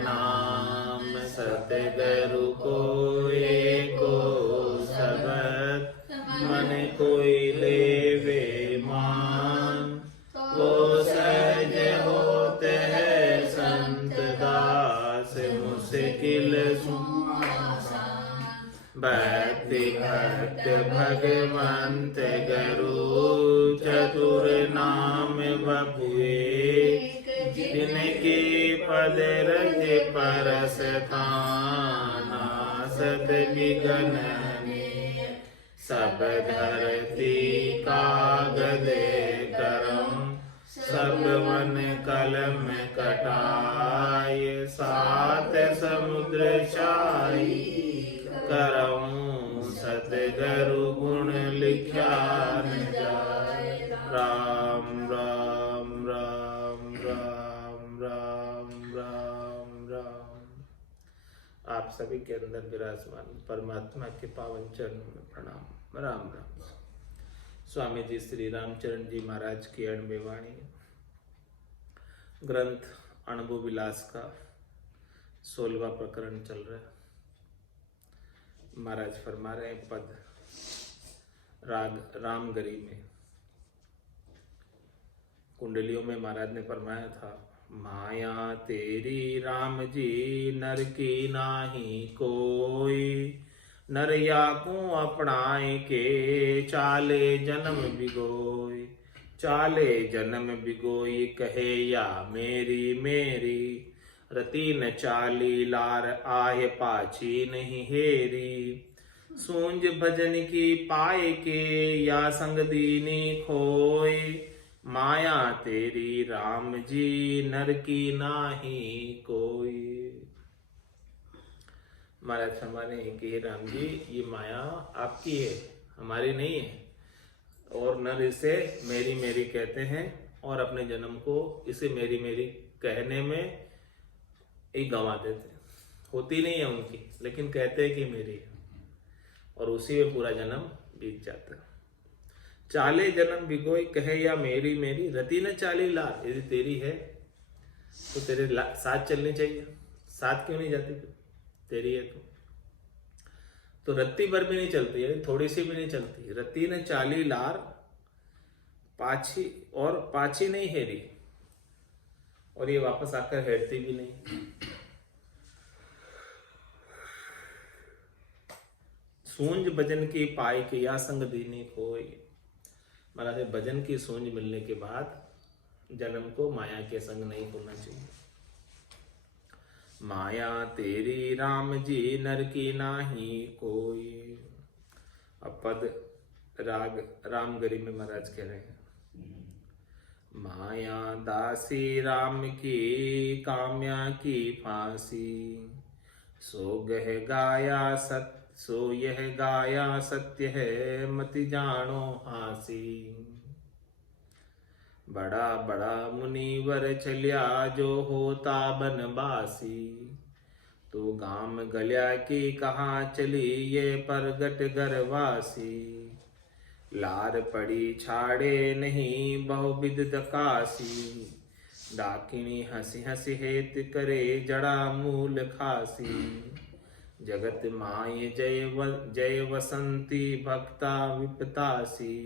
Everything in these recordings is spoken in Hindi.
नाम सतगुरु को एको सबद मन कोई लेवे मान। वो सहज होते है संत दास मुश्किल भक्ति भक्त भगवंत गुरु चतुर नाम बबुए। जिनके पद रज परस थाना सत विघन सब धरती कागज करम। सब वन कलम कटाय सात समुद्र छाई करऊं। सतगुरु गुण लिख्या न जाय। राम राम राम राम राम राम राम। आप सभी के अंदर विराजमान परमात्मा के पावन चरणों में प्रणाम। राम राम। स्वामी जी श्री रामचरण जी महाराज की अणबे वाणी ग्रंथ अनुभव विलास का 16वां प्रकरण चल रहा है। महाराज फरमा रहे हैं पद राग रामगरी में। कुंडलियों में महाराज ने फरमाया था, माया तेरी राम जी नर की नाही कोई। नर या को अपनाए के चाले जन्म बिगोई। चाले जन्म बिगोई कहे या मेरी मेरी। रति न चाली लार आय पाछी नहीं हेरी। सूंझ भजन की पाए के या संग दीनी खोई। माया तेरी राम जी नर की नाही कोई। महाराज फरमाने कि हे राम जी ये माया आपकी है, हमारी नहीं है। और नर इसे मेरी मेरी कहते हैं और अपने जन्म को इसे मेरी मेरी कहने में ही गंवा देते हैं। होती नहीं है उनकी, लेकिन कहते हैं कि मेरी है और उसी में पूरा जन्म बीत जाता है। चाले जन्म बिगोई कहे या मेरी मेरी। रति न चाली लार। यदि तेरी है तो तेरे साथ चलनी चाहिए। साथ क्यों नहीं जाती? तेरी है तो रत्ती भर भी नहीं चलती है, थोड़ी सी भी नहीं चलती। रत्ती ने चाली लार पाछी और पाछी नहीं हेरी। और ये वापस आकर हेरती भी नहीं। सूंझ भजन की पाई के या संग दीनी खोई। महाराज भजन की सूंझ मिलने के बाद जन्म को माया के संग नहीं खोना चाहिए। माया तेरी राम जी नर की नाही कोई। अब पद राग रामगरी में महाराज कह रहे हैं, माया दासी राम की काम्या की फांसी। सो गह गाया सत्य सो यह गाया सत्य है मति जानो हासी। बड़ा बड़ा मुनिवर चलिया जो होता बनवासी। तो गाम गलिया की कहाँ चली ये परगट घरवासी। लार पड़ी छाड़े नहीं बहुविध दकासी। डाकिनी हंसी हंसी हेत करे जड़ा मूल खासी। जगत माय जय वसंती भक्ता विपतासी।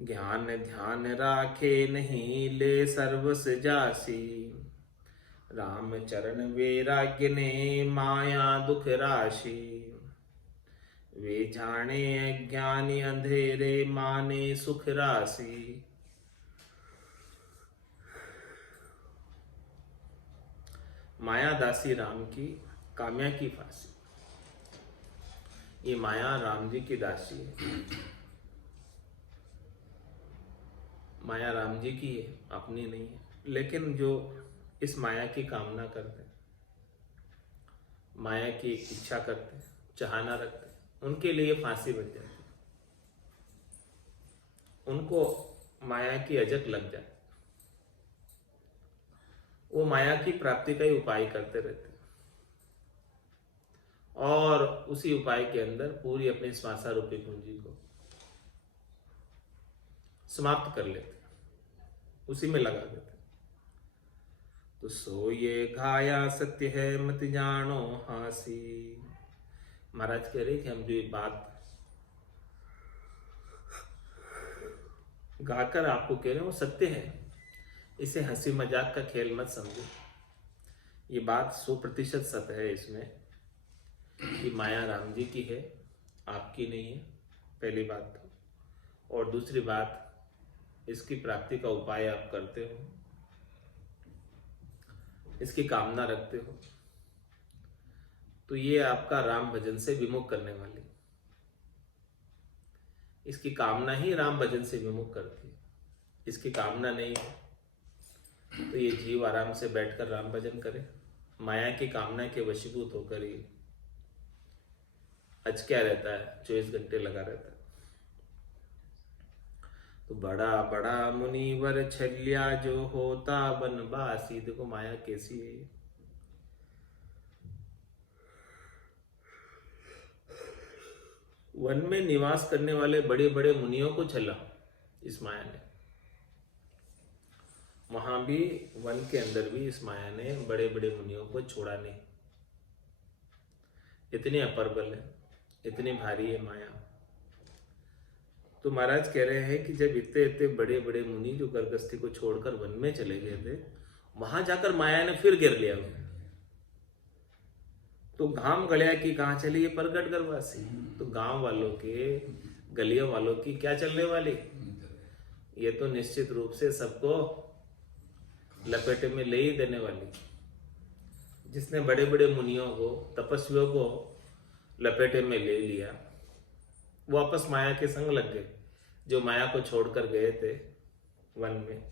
ज्ञान ध्यान राखे नहीं ले सर्वस जासी। राम चरण वैराग्य ने माया दुख राशि। वे जाने अज्ञानी अंधेरे माने सुख राशि। माया दासी राम की काम्या की फांसी। ये माया राम जी की दासी है। माया राम जी की है, अपनी नहीं है। लेकिन जो इस माया की कामना करते हैं, माया की इच्छा करते हैं, चाहना रखते हैं, उनके लिए फांसी बन जाती है। उनको माया की अजक लग जाए, वो माया की प्राप्ति का ही उपाय करते रहते हैं और उसी उपाय के अंदर पूरी अपनी श्वासा रूपी पूंजी को समाप्त कर लेते हैं, उसी में लगा देते हैं। तो सो ये घाया सत्य है मत जानो हासी। महाराज कह रहे कि हम जो ये बात गाकर आपको कह रहे हैं वो सत्य है, इसे हंसी मजाक का खेल मत समझो। ये बात 100% सत्य है। इसमें कि माया राम जी की है, आपकी नहीं है, पहली बात तो। और दूसरी बात, इसकी प्राप्ति का उपाय आप करते हो, इसकी कामना रखते हो, तो ये आपका राम भजन से विमुख करने वाली, इसकी कामना ही राम भजन से विमुख करती है। इसकी कामना नहीं है तो ये जीव आराम से बैठकर राम भजन करे, माया की कामना के वशीभूत होकर ही अचक्या रहता है, 24 घंटे लगा रहता है। तो बड़ा बड़ा मुनिवर छल्या जो होता बनवासी। देखो माया कैसी है। वन में निवास करने वाले बड़े बड़े मुनियों को छला इस माया ने। वहां भी, वन के अंदर भी इस माया ने बड़े बड़े मुनियों को छोड़ा नहीं। इतनी अपरबल है, इतनी भारी है माया। तो महाराज कह रहे हैं कि जब इतने इतने बड़े बड़े मुनि जो गर्गस्थी को छोड़कर वन में चले गए थे, वहां जाकर माया ने फिर गिर लिया उन्हें। तो घाम गलिया की कहाँ चली, ये प्रगट गर्भवासी। तो गांव वालों के, गलियों वालों की क्या चलने वाली, ये तो निश्चित रूप से सबको लपेटे में ले ही देने वाली। जिसने बड़े बड़े मुनियों को, तपस्वियों को लपेटे में ले लिया, वो वापस माया के संग लग गए। जो माया को छोड़कर गए थे वन में,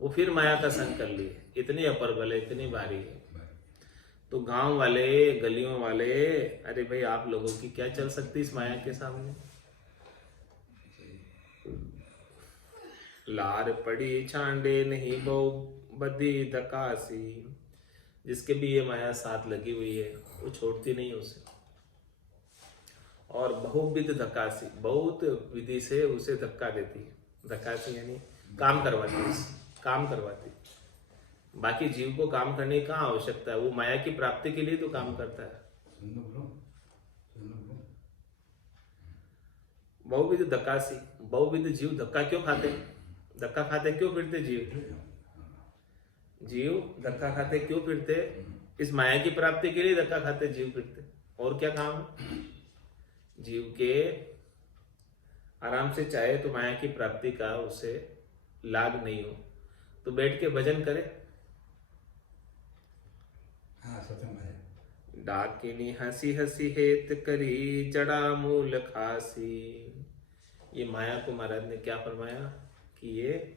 वो फिर माया का संग कर लिए। इतनी अपरबल है, इतनी भारी है। तो गांव वाले, गलियों वाले, अरे भाई आप लोगों की क्या चल सकती इस माया के सामने। लार पड़ी छांडे नहीं बहु बदी धकासी। जिसके भी ये माया साथ लगी हुई है वो छोड़ती नहीं उसे। और बहुविध धक्कासी, बहुत विधि से उसे धक्का देती है। धक्कासी यानी काम करवाती है, काम करवाती। बाकी जीव को काम करने की कहाँ आवश्यकता है, वो माया की प्राप्ति के लिए तो काम करता है। बहुविध धक्कासी, बहुविध जीव धक्का क्यों खाते, धक्का खाते क्यों फिरते जीव, जीव धक्का खाते क्यों फिरते, इस माया की प्राप्ति के लिए धक्का खाते जीव फिरते। और क्या काम है जीव के, आराम से चाहे तो माया की प्राप्ति का उसे लाभ नहीं हो तो बैठ के भजन करे। डाकिनी हंसी हंसी हेत करी जड़ा मूल खासी। ये माया को महाराज ने क्या फरमाया कि ये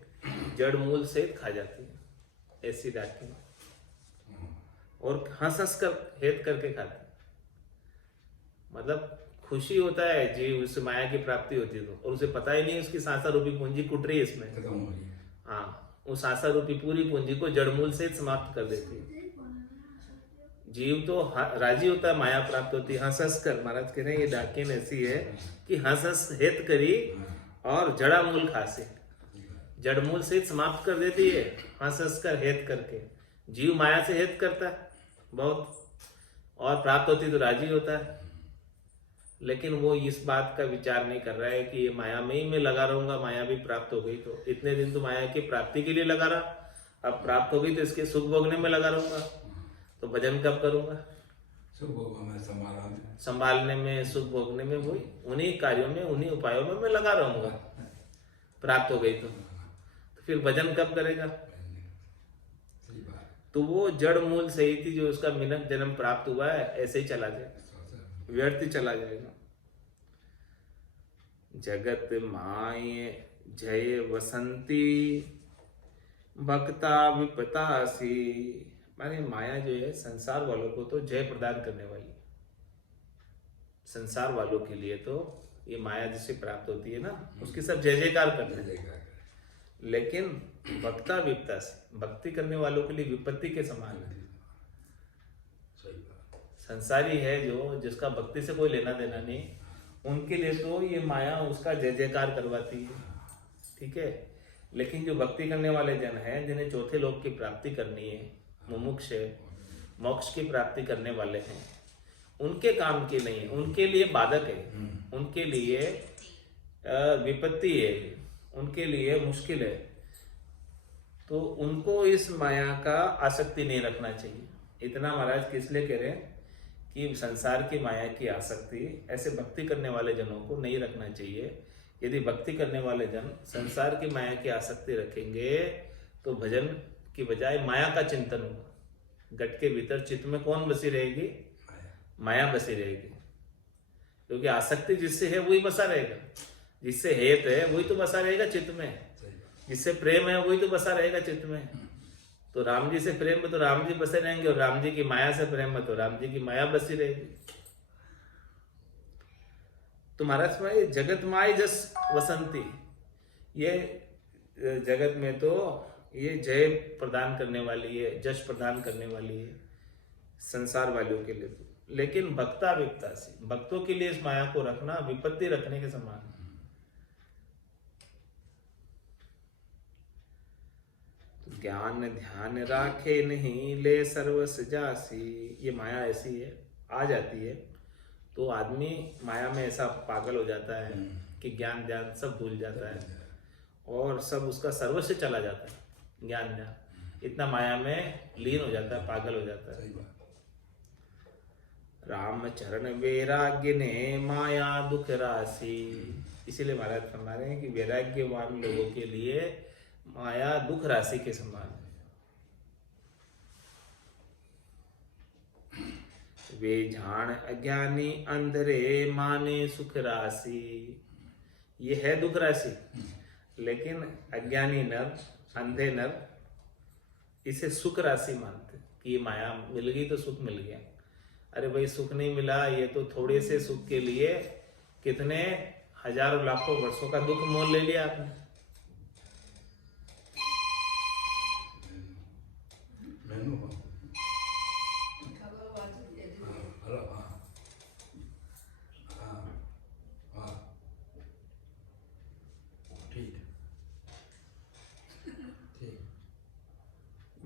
जड़ मूल से खा जाती है ऐसी डाकिनी, और हंस हंस कर हेत करके खाती। मतलब खुशी होता है जीव, उससे माया की प्राप्ति होती है तो, और उसे पता ही नहीं उसकी सांसा रूपी पूंजी कुट रही है इसमें। हाँ, वो सांसा रूपी पूरी पूंजी को जड़मूल से समाप्त कर देती है। जीव तो राजी होता है, माया प्राप्त होती है हंस हंस कर। महाराज कह रहे हैं ये डाकिन ऐसी है कि हंस हंस हेत करी और जड़ा मूल खासी, जड़मूल से समाप्त कर देती है हंस हंस कर हेत करके। जीव माया से हेत करता है बहुत, और प्राप्त होती तो राजी होता है। लेकिन वो इस बात का विचार नहीं कर रहा है कि ये माया में ही मैं लगा रहूंगा, माया भी प्राप्त हो गई तो। इतने दिन तो माया की प्राप्ति के लिए लगा रहा, अब प्राप्त हो गई तो इसके सुख भोगने में लगा रहूंगा, तो भजन कब करूंगा, सुख भोगने संभालने में, सुख भोगने में, वही उन्हीं कार्यों में, उन्हीं उपायों में मैं लगा रहूंगा। प्राप्त हो गई तो फिर भजन कब करेगा। तो वो जड़ मूल से ही थी, जो उसका मिनट जन्म प्राप्त हुआ है ऐसे ही चला जाए, व्यर्थ ही चला जाएगा। जगत माये जय वसंती भक्ता विपतासी। माने माया जो है संसार वालों को तो जय प्रदान करने वाली, संसार वालों के लिए तो ये माया जिसे प्राप्त होती है ना, उसकी सब जय जयकार करते हैं। लेकिन भक्ता विपता से, भक्ति करने वालों के लिए विपत्ति के समान है। संसारी है जो, जिसका भक्ति से कोई लेना देना नहीं, उनके लिए तो ये माया उसका जय जयकार करवाती है, ठीक है। लेकिन जो भक्ति करने वाले जन हैं, जिन्हें चौथे लोक की प्राप्ति करनी है, मुमुक्ष है, मोक्ष की प्राप्ति करने वाले हैं, उनके काम की नहीं है, उनके लिए बाधक है, उनके लिए विपत्ति है, उनके लिए मुश्किल है। तो उनको इस माया का आसक्ति नहीं रखना चाहिए। इतना महाराज किस लिए कह रहे हैं कि संसार की माया की आसक्ति ऐसे भक्ति करने वाले जनों को नहीं रखना चाहिए। यदि भक्ति करने वाले जन संसार की माया की आसक्ति रखेंगे तो भजन की बजाय माया का चिंतन होगा। घट के भीतर चित्त में कौन बसी रहेगी? माया बसी रहेगी, क्योंकि आसक्ति जिससे है वही बसा रहेगा, जिससे हेत है वही तो बसा रहेगा चित्त में, जिससे प्रेम है वही तो बसा रहेगा चित्त में। तो राम जी से प्रेम में तो राम जी बसे रहेंगे, और राम जी की माया से प्रेम में तो राम जी की माया बसी रहेगी। तो महाराज में जगत माय जस वसंती, ये जगत में तो ये जय प्रदान करने वाली है, जश प्रदान करने वाली है संसार वालों के लिए। लेकिन भक्ता विपता से, भक्तों के लिए इस माया को रखना विपत्ति रखने के समान है। ज्ञान ध्यान राखे नहीं ले सर्वस जासी, ये माया ऐसी है, आ जाती है तो आदमी माया में ऐसा पागल हो जाता है कि ज्ञान ध्यान सब भूल जाता है और सब उसका सर्वस्व चला जाता है। ज्ञान ध्यान इतना माया में लीन हो जाता है, पागल हो जाता है। राम चरण वैराग्य ने माया दुख राशि, इसीलिए महाराज फरमा रहे हैं कि वैराग्यवान लोगों के लिए माया दुख राशि के समान है। वे जान अज्ञानी अंधरे माने सुख राशि, ये है दुख राशि, लेकिन अज्ञानी नर, अंधे नर इसे सुख राशि मानते कि ये माया मिल गई तो सुख मिल गया। अरे भाई सुख नहीं मिला, ये तो थोड़े से सुख के लिए कितने हजारों लाखों वर्षों का दुख मोल ले लिया आपने।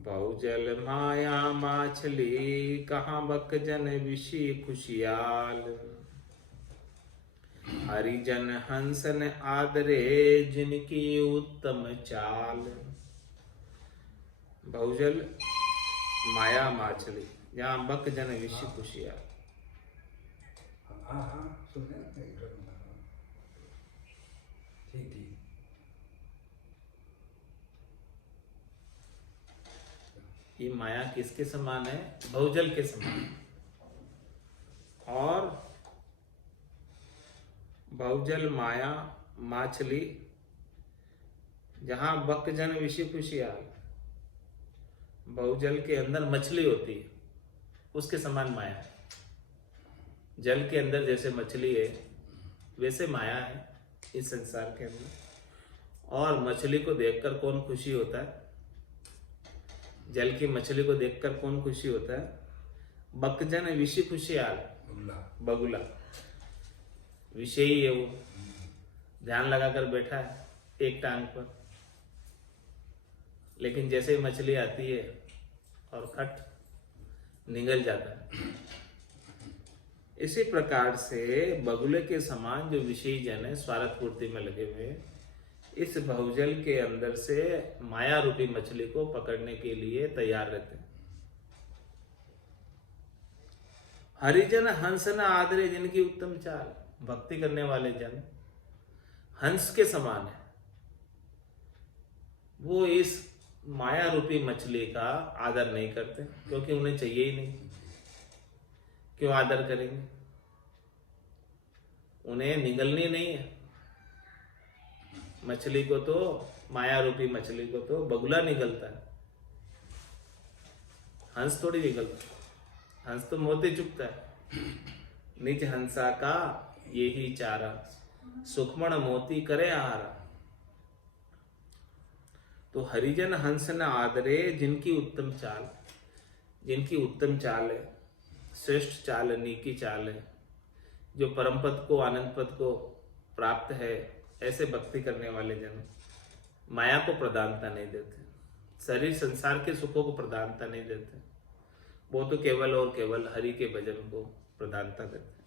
बहुजल माया माछली कहाँ बक जन विषी खुशियाल, हरिजन हंसन आदरे जिनकी उत्तम चाल। बहुजल माया माछली जहाँ बक जन विषी खुशियाल। ठीक। ये माया किसके समान है? बहुजल के समान। और बहुजल माया माछली जहां बकजन विषय खुशियाल, बहुजल के अंदर मछली होती है उसके समान माया है। जल के अंदर जैसे मछली है वैसे माया है इस संसार के अंदर। और मछली को देखकर कौन खुशी होता है? जल की मछली को देखकर कौन खुशी होता है? बकजन विषय खुशियाल, बगुला विषयी है, वो ध्यान लगाकर बैठा है एक टांग पर, लेकिन जैसे ही मछली आती है और खट निगल जाता है। इसी प्रकार से बगुले के समान जो विषयी जन है स्वार्थ पूर्ति में लगे हुए, इस बहुजल के अंदर से माया रूपी मछली को पकड़ने के लिए तैयार रहते हैं। हरिजन हंस न आदरे जिनकी उत्तम चाल, भक्ति करने वाले जन हंस के समान है, वो इस माया रूपी मछली का आदर नहीं करते क्योंकि उन्हें चाहिए ही नहीं। क्यों आदर करेंगे? उन्हें निगलनी नहीं है। मछली को तो, माया रूपी मछली को तो बगुला निगलता है, हंस थोड़ी निगलता। हंस तो मोती चुपता है। निज हंसा का यही चारा, सुखमण मोती करे आहारा। तो हरिजन हंस न आदरे जिनकी उत्तम चाल, जिनकी उत्तम चाल है, श्रेष्ठ चाल है, नीकी चाल है, जो परम पद को, आनंद पद को प्राप्त है, ऐसे भक्ति करने वाले जन माया को प्रधानता नहीं देते, शरीर संसार के सुखों को प्रधानता नहीं देते, वो तो केवल और केवल हरि के भजन को प्रधानता देते।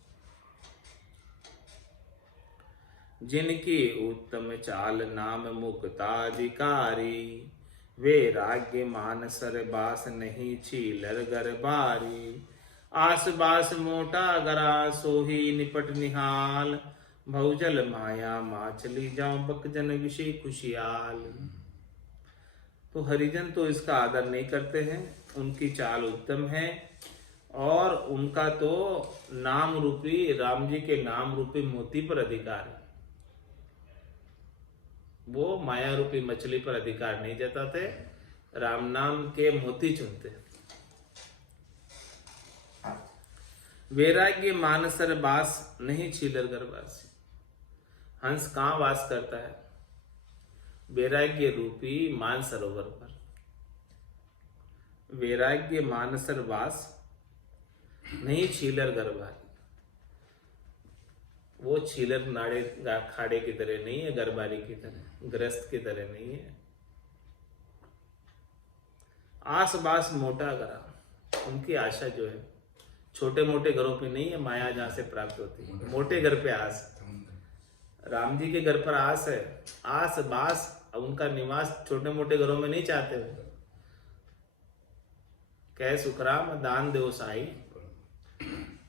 जिनकी उत्तम चाल नाम मुक्ताधिकारी, वे राज्य मान सर बास नहीं छीलर घर बारी। आस बास मोटा गरा सोही निपट निहाल, भौजल माया माचली जाओ बकजन विषय खुशियाल। तो हरिजन तो इसका आदर नहीं करते हैं, उनकी चाल उत्तम है और उनका तो नाम रूपी, राम जी के नाम रूपी मोती पर अधिकार है। वो माया रूपी मछली पर अधिकार नहीं जताते, राम नाम के मोती चुनते। वैराग्य मानसर बास नहीं छीलर गर्भासी। हंस कहां वास करता है? वैराग्य रूपी मानसरोवर पर। वैराग्य मानसर वास नहीं छीलर गर्भारी। वो छीलर नाड़े खाड़े की तरह नहीं है, गरबारी की तरह, ग्रस्त की तरह नहीं है। आस बास मोटा गरा, उनकी आशा जो है छोटे मोटे घरों पे नहीं है, माया जहां से प्राप्त होती है, मोटे घर पे आस। राम जी के घर पर आस है, आस बास। अब उनका निवास छोटे मोटे घरों में नहीं चाहते हो। कह सुखराम दान देव साई,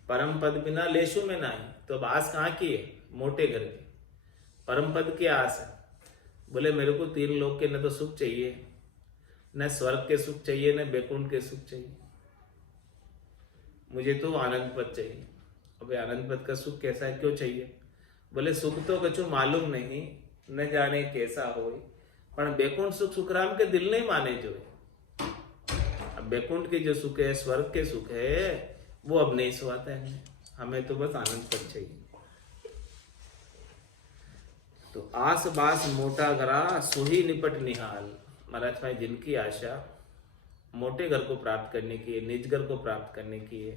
परम पद बिना लेशु में नहीं। तो अब आस कहाँ की है? मोटे घर की, परम पद की आस है। बोले मेरे को तीन लोक के न तो सुख चाहिए, न स्वर्ग के सुख चाहिए, न बैकुंठ के सुख चाहिए, मुझे तो आनंद पद चाहिए। अबे आनंद पद का सुख कैसा है, क्यों चाहिए? बोले सुख तो कछु मालूम नहीं, न जाने कैसा हो, पर बैकुंठ सुख सुखराम के दिल नहीं माने जो है। अब बैकुंठ के जो सुख है, स्वर्ग के सुख है, वो अब नहीं सुहाते हैं। हमें तो बस आनंद पद चाहिए। तो आस बास मोटा गरा सोही निपट निहाल। महाराज भाई, जिनकी आशा मोटे घर को प्राप्त करने की है, निज घर को प्राप्त करने की है,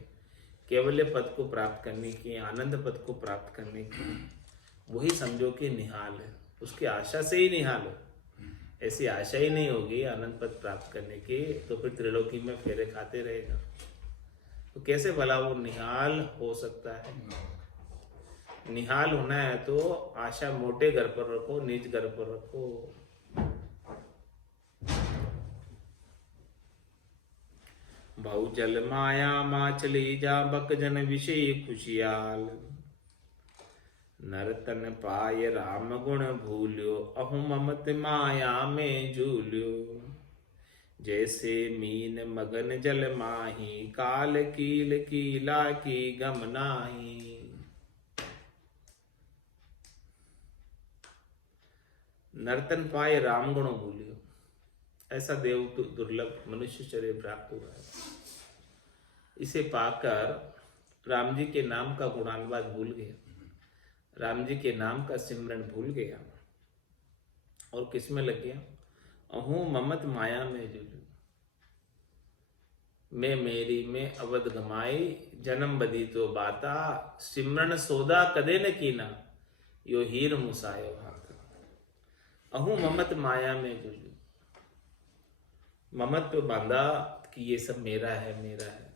केवल्य पद को प्राप्त करने की है, आनंद पद को प्राप्त करने की, वही समझो कि निहाल है। उसकी आशा से ही निहाल हो। ऐसी आशा ही नहीं होगी आनंद पद प्राप्त करने की, तो फिर त्रिलोकी में फेरे खाते रहेगा। तो कैसे भला वो निहाल हो सकता है? निहाल होना है तो आशा मोटे घर पर रखो, निज घर पर रखो। बहुजल माया माचली जा बकजन विषय खुशियाल। नरतन पाय राम गुण भूल्यो, अहु ममत माया में झूल्यो। जैसे मीन मगन जल माही, काल कील कीला की गम नाही। नर्तन पाए राम गुण भूल्यो, ऐसा देव दुर्लभ मनुष्य शरीर प्राप्त हुआ है। इसे पाकर राम जी के नाम का गुणानुवाद भूल गया, राम जी के नाम का सिमरन भूल गया और किस में लग गया? अहू ममत माया में जुलू, मैं मेरी में अवध गमाई, जन्म बदी तो बाता, सिमरन सौदा कदे न कीना, यो हीर मुसायो हाथ। अहू ममत माया में जुलू, ममत पे बांधा कि ये सब मेरा है, मेरा है,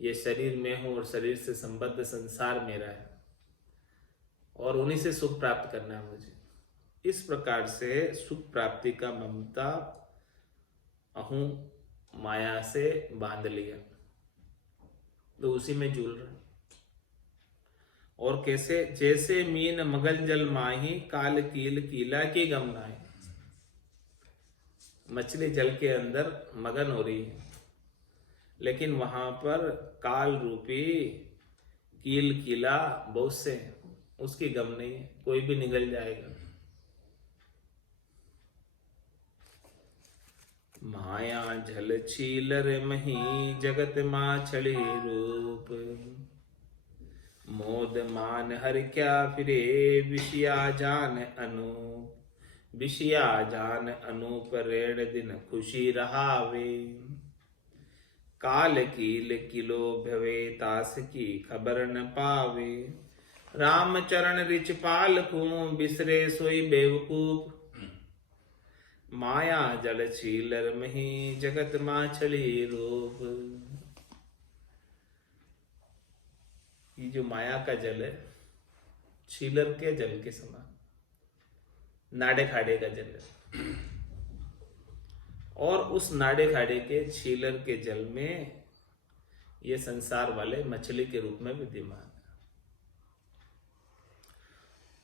ये शरीर में हूं और शरीर से संबद्ध संसार मेरा है और उन्हीं से सुख प्राप्त करना है मुझे। इस प्रकार से सुख प्राप्ति का ममता अहू माया से बांध लिया, तो उसी में झूल रहा। और कैसे? जैसे मीन मगन जल माही, काल कील कीला की गम नाही। मछली जल के अंदर मगन हो रही है, लेकिन वहां पर काल रूपी कील कीला बहुत से हैं, उसकी गम नहीं है, कोई भी निगल जाएगा। माया झल छीलर मही, जगत माछड़ी रूप। मोद मान हर क्या फिरे, विषया जान अनूप। विषया जान अनूप, रेण दिन खुशी रहावे। काल कील किलो भवे, तास की खबर न पावे। राम चरण रिच पाल को, बिसरे सोई बेवकूफ। माया जल छीलर मही जगत माछली रूप। ये जो माया का जल है, छीलर के जल के समान, नाड़े खाड़े का जल है। और उस नाड़े खाड़े के छीलर के जल में ये संसार वाले मछली के रूप में विद्यमान है।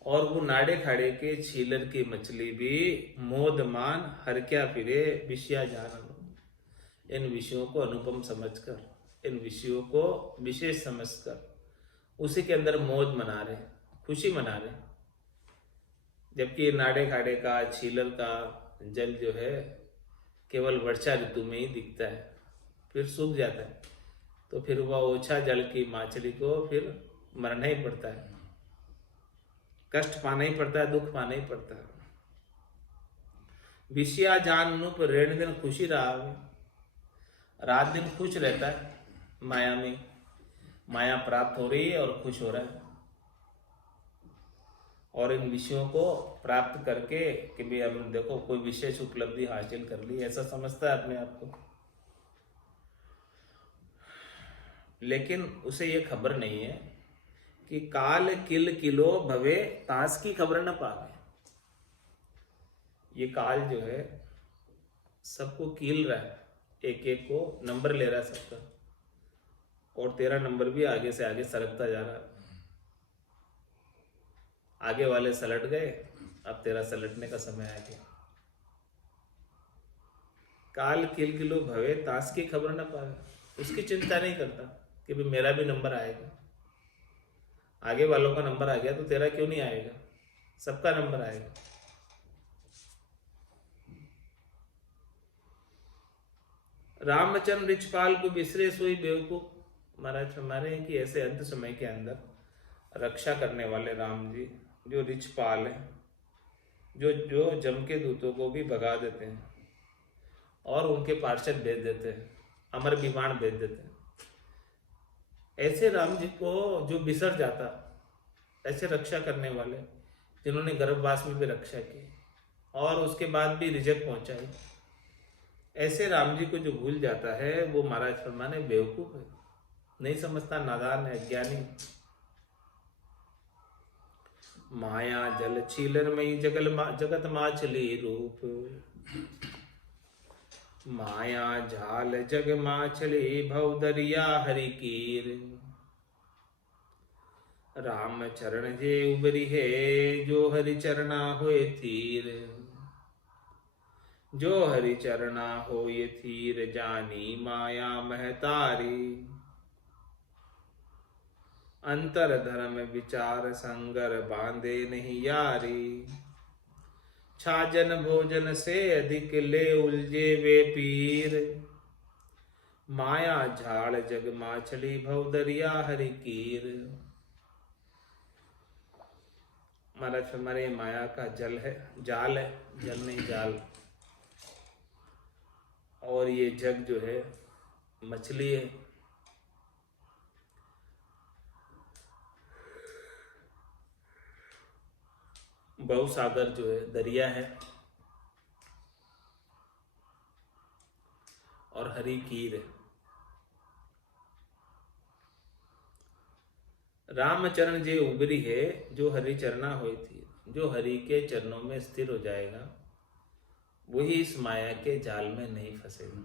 और वो नाड़े खाड़े के छीलर की मछली भी मोदमान हर क्या फिरे विषया जान। इन विषयों को अनुपम समझकर, इन विषयों को विशेष समझकर उसी के अंदर मोद मना रहे, खुशी मना रहे। जबकि नाड़े खाड़े का छीलर का जल जो है केवल वर्षा ऋतु में ही दिखता है, फिर सूख जाता है। तो फिर वह ओछा जल की मछली को फिर मरना ही पड़ता है, कष्ट पाना ही पड़ता है, दुख पाना ही पड़ता है। विषया जान अनुप रेण दिन खुशी रहा, रात दिन खुश रहता है माया में, माया प्राप्त हो रही है और खुश हो रहा है। और इन विषयों को प्राप्त करके कि भाई हम देखो कोई विशेष उपलब्धि हासिल कर ली, ऐसा समझता है अपने आप को। लेकिन उसे ये खबर नहीं है कि काल किल किलो भवे ताश की खबर न पावे। ये काल जो है सबको कील रहा है, एक एक को नंबर ले रहा है सबका, और तेरा नंबर भी आगे से आगे सरकता जा रहा है। आगे वाले सलट गए, अब तेरा सलटने का समय आ गया। काल किल किलो भवे ताश की खबर न पावे, उसकी चिंता नहीं करता कि भाई मेरा भी नंबर आएगा। आगे वालों का नंबर आ गया तो तेरा क्यों नहीं आएगा, सबका नंबर आएगा। रामचंद्र रिचपाल को बिसरे सोई बेवकूफ। महाराज हमारे हैं कि ऐसे अंत समय के अंदर रक्षा करने वाले राम जी जो रिचपाल है, जो जम के दूतों को भी भगा देते हैं और उनके पार्षद भेज देते हैं, अमर विमान भेज देते हैं। ऐसे राम जी को जो बिसर जाता, ऐसे रक्षा करने वाले जिन्होंने गर्भवास में भी रक्षा की और उसके बाद भी रिजल्ट पहुंचाई, ऐसे राम जी को जो भूल जाता है वो महाराज फरमाने बेवकूफ है, नहीं समझता, नादान है, ज्ञानी। माया जल छीलन मई जगत माछली रूप। माया झाल जग माछली भव दरिया हरि कीर। राम चरण जे उबरी है जो हरि चरना होए थीर। जो हरि चरना होए थीर जानी माया महतारी। अंतर धर्म विचार संगर बांधे नहीं यारी। छाजन भोजन से अधिक ले उलझे वे पीर। माया झाड़ जग माछली भव दरिया हरि कीर। महाराज हमारे माया का जल है, जाल है, जल नहीं जाल। और ये जग जो है मछली है। बहुसागर जो है दरिया है। और हरि कीर है। रामचरण जे उबरी है जो हरि चरना हुई थी। जो हरि के चरणों में स्थिर हो जाएगा वही इस माया के जाल में नहीं फंसेगा।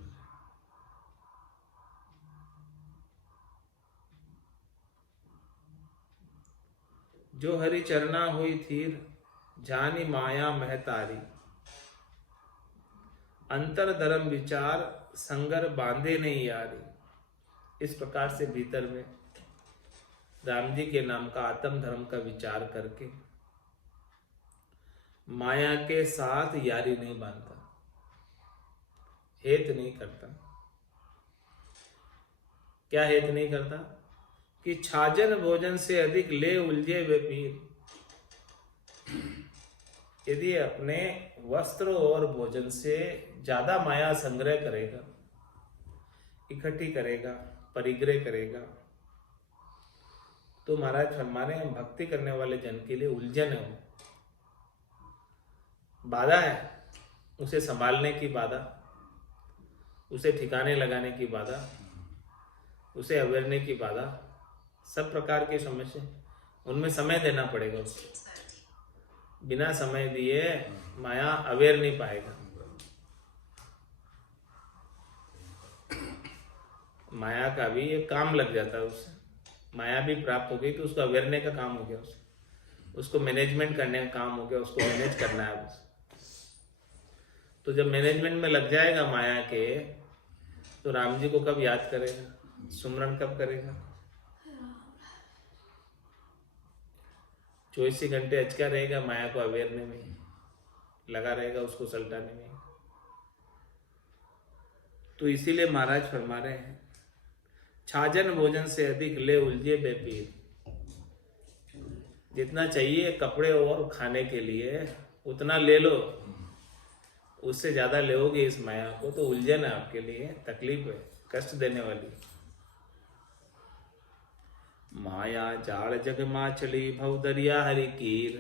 जो हरि चरना हुई थीर जानी माया महतारी। अंतर धर्म विचार संगर बांधे नहीं यारी। इस प्रकार से भीतर में राम जी के नाम का आत्म धर्म का विचार करके माया के साथ यारी नहीं बांधता, हेत नहीं करता। क्या हेत नहीं करता कि छाजन भोजन से अधिक ले उलझे वे पीर। यदि अपने वस्त्र और भोजन से ज्यादा माया संग्रह करेगा, इकट्ठी करेगा, परिग्रह करेगा, तो महाराज फरमाने भक्ति करने वाले जन के लिए उलझन है, बाधा है। उसे संभालने की बाधा, उसे ठिकाने लगाने की बाधा, उसे अवेरने की बाधा, सब प्रकार की समस्या, उनमें समय देना पड़ेगा उसको। बिना समय दिए माया अवेयर नहीं पाएगा। माया का भी एक काम लग जाता है उससे। माया भी प्राप्त हो गई तो उसको अवेरने का काम हो गया, उसको मैनेजमेंट करने का काम हो गया, उसको मैनेज करना है बस। तो जब मैनेजमेंट में लग जाएगा माया के, तो राम जी को कब याद करेगा, सुमरन कब करेगा? 24 घंटे अचका रहेगा, माया को अवेरने में लगा रहेगा, उसको सल्टाने में। तो इसीलिए महाराज फरमा रहे हैं, छाजन भोजन से अधिक ले उलझे बेपीर। जितना चाहिए कपड़े और खाने के लिए उतना ले लो, उससे ज्यादा लोगे इस माया को तो उलझन है आपके लिए, तकलीफ है, कष्ट देने वाली। माया जाल जग माछली भव दरिया हरि कीर।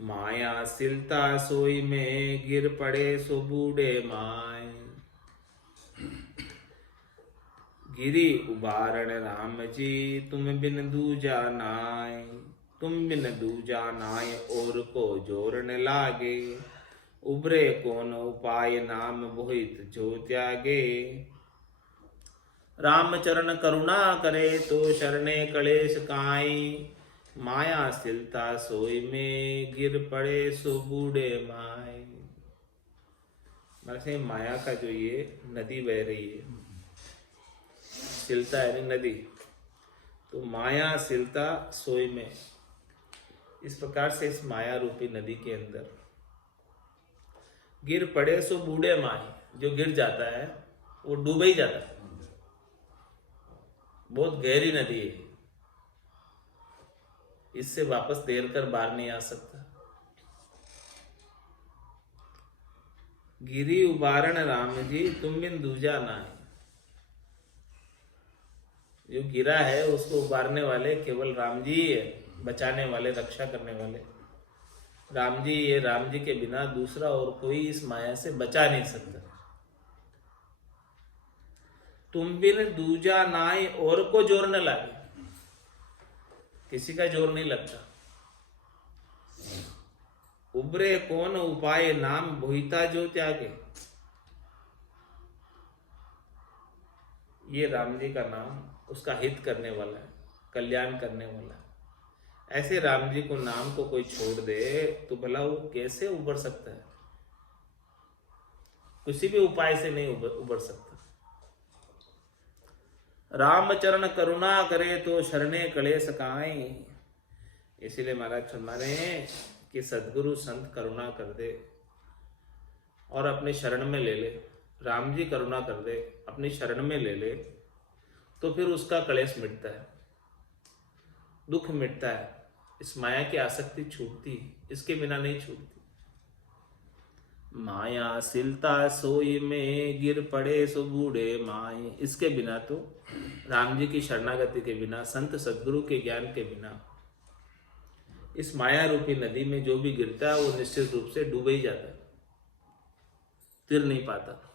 माया सिलता सोई में गिर पड़े सो बूढ़े माय। गिरी उबारण राम जी तुम बिन दूजा नाय। तुम बिन दूजा नाय और को जोरन लागे। उबरे कौन उपाय नाम बोहित जो त्यागे। राम चरण करुणा करे तो शरणे कलेश काई। माया सिलता सोई में गिर पड़े सो बूढ़े माय। मतलब माया का जो ये नदी बह रही है, सिलता है नदी, तो माया सिलता सोई में, इस प्रकार से इस माया रूपी नदी के अंदर गिर पड़े सो बूढ़े माय। जो गिर जाता है वो डूब ही जाता है। बहुत गहरी नदी है, इससे वापस तैर कर बाहर नहीं आ सकता। गिरी उबारण राम जी तुम बिन दूजा नाय। जो गिरा है उसको उबारने वाले केवल राम जी ही है, बचाने वाले, रक्षा करने वाले राम जी। ये राम जी के बिना दूसरा और कोई इस माया से बचा नहीं सकता। तुम बिन दूजा नाय और को जोर न लागे। किसी का जोर नहीं लगता। उबरे कौन उपाय नाम बोहिता जो त्यागे। ये राम जी का नाम उसका हित करने वाला है, कल्याण करने वाला है। ऐसे राम जी को नाम को कोई छोड़ दे तो भला वो कैसे उबर सकता है? किसी भी उपाय से नहीं उबर सकता। रामचरण करुणा करे तो शरणे कलेश काई। इसीलिए महाराज फरमा रहे हैं कि सदगुरु संत करुणा कर दे और अपने शरण में ले ले। राम जी करुणा कर दे, अपनी शरण में ले ले, तो फिर उसका कलेश मिटता है, दुख मिटता है, इस माया की आसक्ति छूटती, इसके बिना नहीं छूटती। माया सिलता सोई में गिर पड़े सो बूढ़े माए। इसके बिना तो राम जी की शरणागति के बिना, संत सदगुरु के ज्ञान के बिना, इस माया रूपी नदी में जो भी गिरता है वो निश्चित रूप से डूब ही जाता है, तिर नहीं पाता।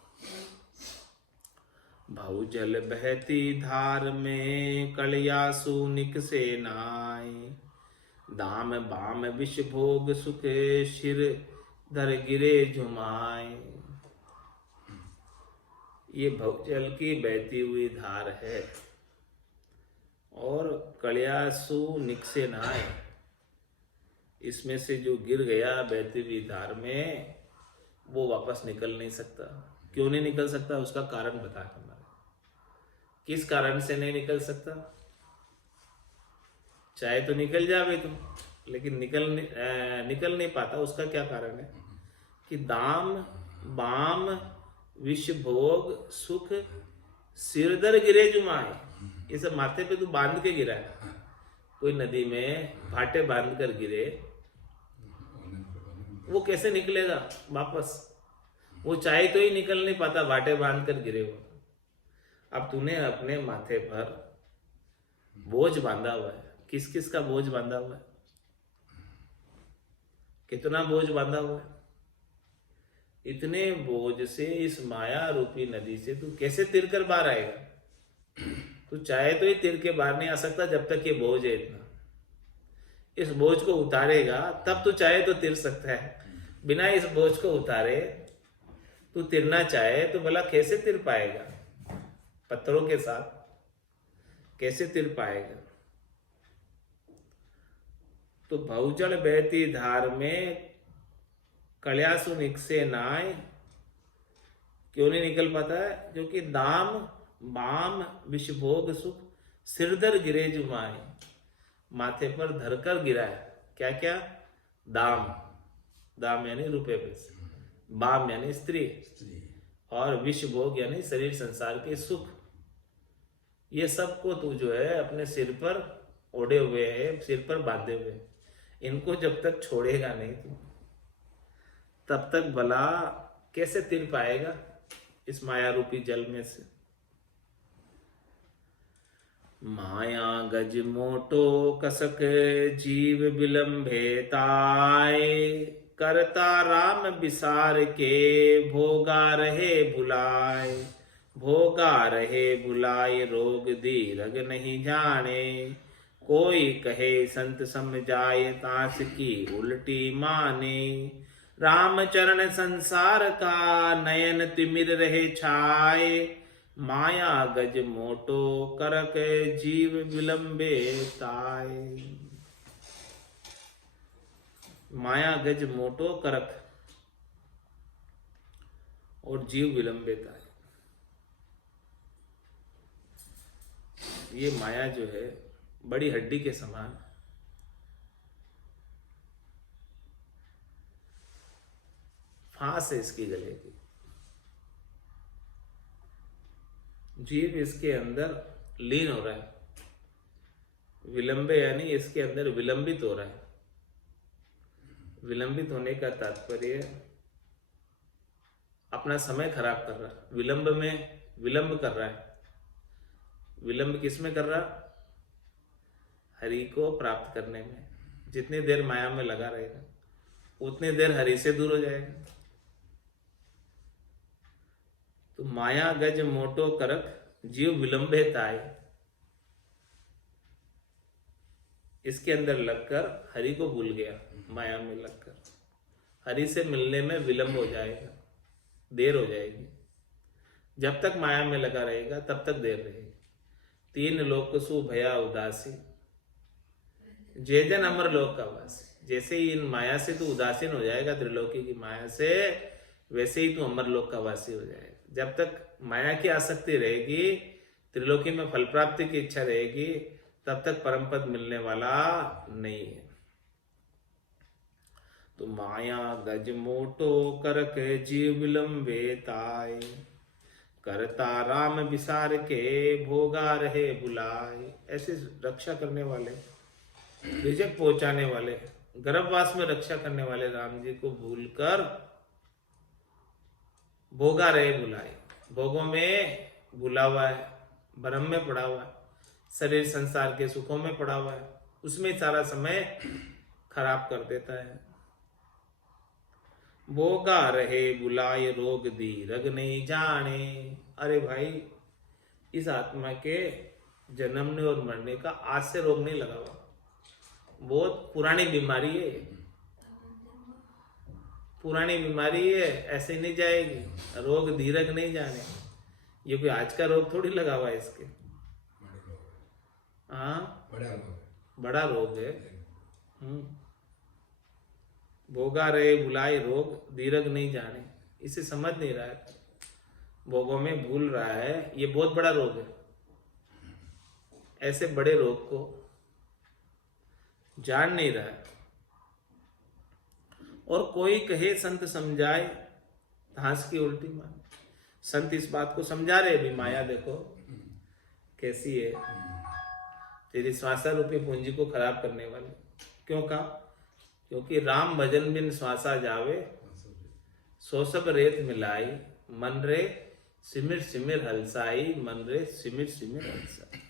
भाऊ जल बहती धार में कलियासु निकसे नाय। दाम बाम विष भोग सुख शिर धर गिरे झुमाए। ये भवजल की बहती हुई धार है और कलियासु निकसे नाय। इसमें से जो गिर गया बहती हुई धार में वो वापस निकल नहीं सकता। क्यों नहीं निकल सकता? उसका कारण बता हमारे। किस कारण से नहीं निकल सकता? चाहे तो निकल जावे तुम, लेकिन निकल नहीं पाता। उसका क्या कारण है कि दाम बाम विष भोग सुख सिरदर गिरे जुमाए। ये सब माथे पे तू बांध के गिरा है। कोई नदी में भाटे बांध कर गिरे, वो कैसे निकलेगा वापस? वो चाहे तो ही निकल नहीं पाता, भाटे बांध कर गिरे हो। अब तूने अपने माथे पर बोझ बांधा हुआ है। किस किस का बोझ बांधा हुआ है? कितना बोझ बांधा हुआ है। इतने बोझ से, इस माया रूपी नदी से तू कैसे तिर कर बाहर आएगा? तू चाहे तो ये तिर के बाहर नहीं आ सकता जब तक ये बोझ है इतना। इस बोझ को उतारेगा तब तू चाहे तो तिर सकता है। बिना इस बोझ को उतारे तू तिरना चाहे तो भला कैसे तिर पाएगा? पत्थरों के साथ कैसे तिर पाएगा? तो भौजल बहती धार में कल्यासु निकसे नाय, क्यों नहीं निकल पाता है? क्योंकि दाम बाम विषभोग सुख सिरदर गिरे जुमाए, माथे पर धरकर गिरा है। क्या क्या? दाम, दाम यानी रुपए पैसे, बाम यानी स्त्री, और विषभोग यानी शरीर संसार के सुख। ये सब को तू जो है अपने सिर पर ओढ़े हुए है, सिर पर बांधे हुए। इनको जब तक छोड़ेगा नहीं तू, तब तक भला कैसे तिर पाएगा इस माया रूपी जल में से? माया गज मोटो कसक जीव विलंबे ताय, करता राम विसार के भोगा रहे भुलाए। भोगा रहे भुलाए रोग दीरग नहीं जाने, कोई कहे संत समझाए तास की उल्टी माने। रामचरण संसार का नयन तिमिर रहे छाए, माया गज मोटो करक जीव विलंबे ताय। माया गज मोटो करक और जीव विलंबे ताय। ये माया जो है बड़ी हड्डी के समान, फांस है इसकी गले की। जीव इसके अंदर लीन हो रहा है, विलंबे यानी इसके अंदर विलंबित हो रहा है। विलंबित होने का तात्पर्य अपना समय खराब कर रहा है, विलंब में विलंब कर रहा है। विलंब किस में कर रहा? हरि को प्राप्त करने में। जितनी देर माया में लगा रहेगा उतनी देर हरि से दूर हो जाएगा। तो माया गज मोटो करक जीव विलंबे ताय, इसके अंदर लगकर हरि को भूल गया। माया में लगकर हरि से मिलने में विलंब हो जाएगा, देर हो जाएगी। जब तक माया में लगा रहेगा तब तक देर रहेगी। तीन लोक सु भया उदासी, जे जन अमर लोक का वासी। जैसे ही इन माया से तू उदासीन हो जाएगा, त्रिलोकी की माया से, वैसे ही तू अमर लोक का वासी हो जाएगा। जब तक माया की आसक्ति रहेगी, त्रिलोकी में फल प्राप्ति की इच्छा रहेगी, तब तक परम पद मिलने वाला नहीं है। तो माया गज मोटो करक जीव विलंबे ताय, करता राम विसार के भोगा रहे बुलाए। ऐसे रक्षा करने वाले, रिजक पहुंचाने वाले, गर्भवास में रक्षा करने वाले राम जी को भूलकर भोगा रहे बुलाए। भोगों में भूला हुआ है, भ्रम में पड़ा हुआ है, शरीर संसार के सुखों में पड़ा हुआ है, उसमें सारा समय खराब कर देता है। भोगा रहे बुलाए रोग दीरग नहीं जाने। अरे भाई, इस आत्मा के जन्मने और मरने का आज से रोग नहीं लगा हुआ, बहुत पुरानी बीमारी है। पुरानी बीमारी है, ऐसे नहीं जाएगी। रोग धीरज नहीं जाने, ये कोई आज का रोग थोड़ी लगा हुआ है इसके। हाँ, बड़ा रोग है। भोगा रहे बुलाए रोग दीरघ नहीं जाने, इसे समझ नहीं रहा है, भोगों में भूल रहा है। ये बहुत बड़ा रोग है। ऐसे बड़े रोग को जान नहीं रहा है। और कोई कहे संत समझाए, हंस की उल्टी मान। संत इस बात को समझा रहे भी, माया देखो कैसी है, तेरी श्वासा रूपी पूंजी को खराब करने वाली। क्यों कहा? क्योंकि राम भजन बिन श्वासा जावे, सो सब रेत मिलाई, मन रे सिमिर सिमिर हलसाई, मन रे सिमिर सिमिर हलसाई।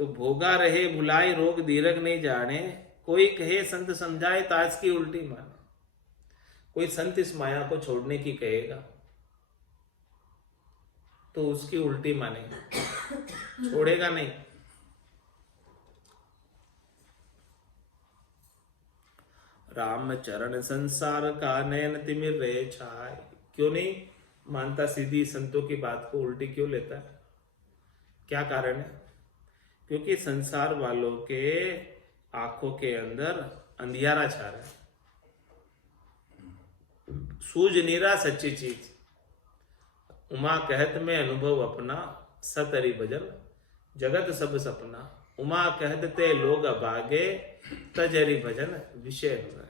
तो भोगा रहे भुलाई रोग दीर्घ नहीं जाने, कोई कहे संत समझाए ताज की उल्टी माने। कोई संत इस माया को छोड़ने की कहेगा तो उसकी उल्टी मानेगा, छोड़ेगा नहीं। राम चरण संसार का नयन तिमिर रहे छाय। क्यों नहीं मानता सीधी संतों की बात को, उल्टी क्यों लेता है? क्या कारण है? क्योंकि संसार वालों के आंखों के अंदर अंधियारा छा रहा है, सूझ नहीं रहा सच्ची चीज। उमा कहत में अनुभव अपना, सतरी भजन जगत सब सपना। उमा कहत ते लोग अभागे, तजरी भजन विषय अनुरागे।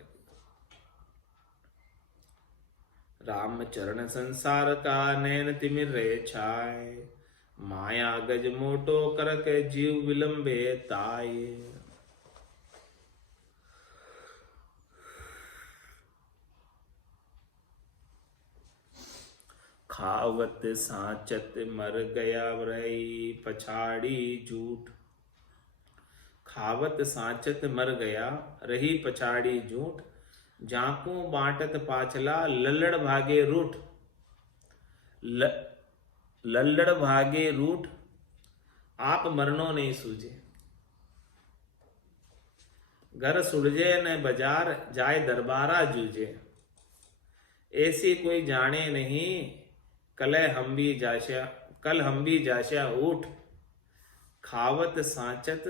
राम चरण संसार का नयन तिमिर रहे छाय, माया गज मोटो करक जीव विलंबे ताय। खावत साचत मर गया रही पछाड़ी झूठ। खावत साचत मर गया रही पछाड़ी झूठ, जाको बाटत पाछला लल्लड़ भागे रूठ। लल्लड़ भागे रूठ, आप मरनो नहीं सूझे। घर सुलझे न बाजार, जाए दरबारा जूझे। ऐसी कोई जाने नहीं, कल हम भी जाशा उठ। खावत साचत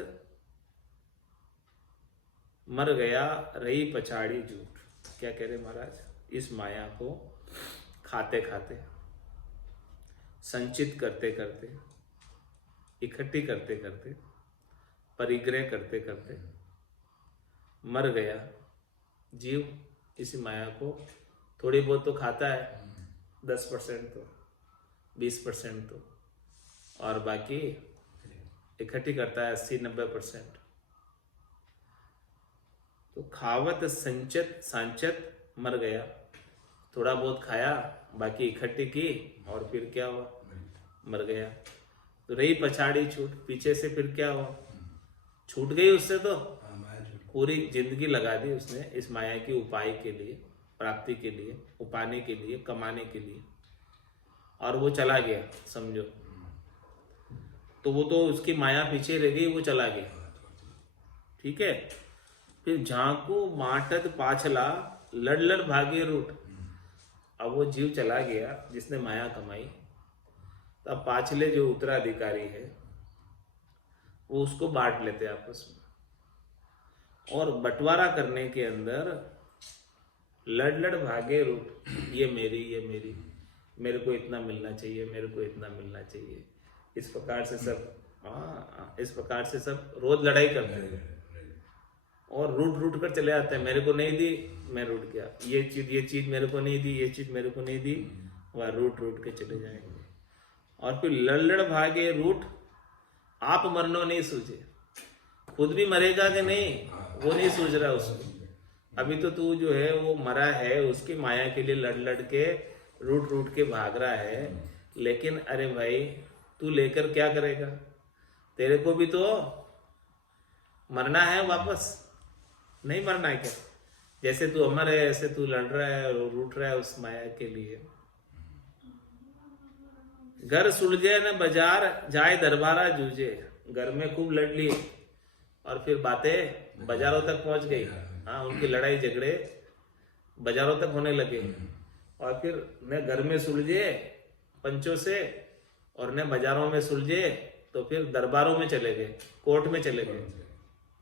मर गया रही पछाड़ी झूठ। क्या कह रहे महाराज? इस माया को खाते खाते, संचित करते करते, इकट्ठी करते करते, परिग्रह करते करते मर गया जीव। इसी माया को थोड़ी बहुत तो खाता है, 10% तो, 20% तो, और बाकी इकट्ठी करता है 80-90%। तो खावत संचत सांचत मर गया, थोड़ा बहुत खाया, बाकी इकट्ठी की, और फिर क्या हुआ? मर गया। तो रही पछाड़ी छूट, पीछे से फिर क्या हुआ? छूट गई उससे, तो पूरी जिंदगी लगा दी उसने इस माया की उपाय के लिए, प्राप्ति के लिए, उपाने के लिए, कमाने के लिए, और वो चला गया समझो। तो वो तो उसकी माया पीछे रह गई, वो चला गया, ठीक है। फिर झांकू माटत पाछला लड़ भागे रूट। अब वो जीव चला गया जिसने माया कमाई, तब पाछले जो उत्तराधिकारी है वो उसको बांट लेते आपस में, और बंटवारा करने के अंदर लड़ भागे रूट। ये मेरी, मेरे को इतना मिलना चाहिए, मेरे को इतना मिलना चाहिए। इस प्रकार से सब इस प्रकार से सब रोज लड़ाई करते हैं और रूट कर चले आते हैं। मेरे को नहीं दी, मैं रूठ गया। ये चीज मेरे को नहीं दी, ये चीज मेरे को नहीं दी, वह रूट के चले जाएंगे। और फिर लड़ भागे रूट, आप मरनो नहीं सूझे। खुद भी मरेगा कि नहीं वो नहीं सूझ रहा उसको। अभी तो तू जो है वो मरा है, उसकी माया के लिए लड़ के रूट के भाग रहा है। लेकिन अरे भाई तू लेकर क्या करेगा? तेरे को भी तो मरना है, वापस नहीं मरना है क्या? जैसे तू अमर है ऐसे तू लड़ रहा है और रूठ रहा है उस माया के लिए। घर सुलझे न बाजार, जाए दरबारा जूझे। घर में खूब लड़ ली और फिर बातें बाजारों तक पहुंच गई। हाँ, उनकी लड़ाई झगड़े बाजारों तक होने लगे, और फिर न घर में सुलझे पंचों से और न बाजारों में सुलझे, तो फिर दरबारों में चले गए, कोर्ट में चले गए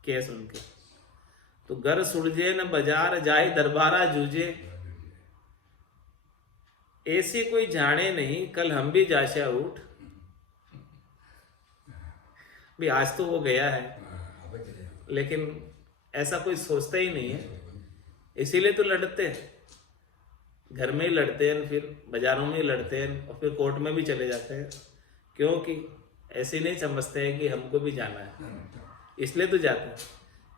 केस उनके। तो घर सुलझे न बाजार, जाए दरबारा जूझे। ऐसी कोई जाने नहीं, कल हम भी जाशा उठ। भी आज तो वो गया है, लेकिन ऐसा कोई सोचता ही नहीं है। इसीलिए तो लड़ते हैं, घर में ही लड़ते हैं, फिर बाजारों में ही लड़ते हैं, और फिर कोर्ट में भी चले जाते हैं। क्योंकि ऐसे नहीं समझते हैं कि हमको भी जाना है, इसलिए तो जाते हैं।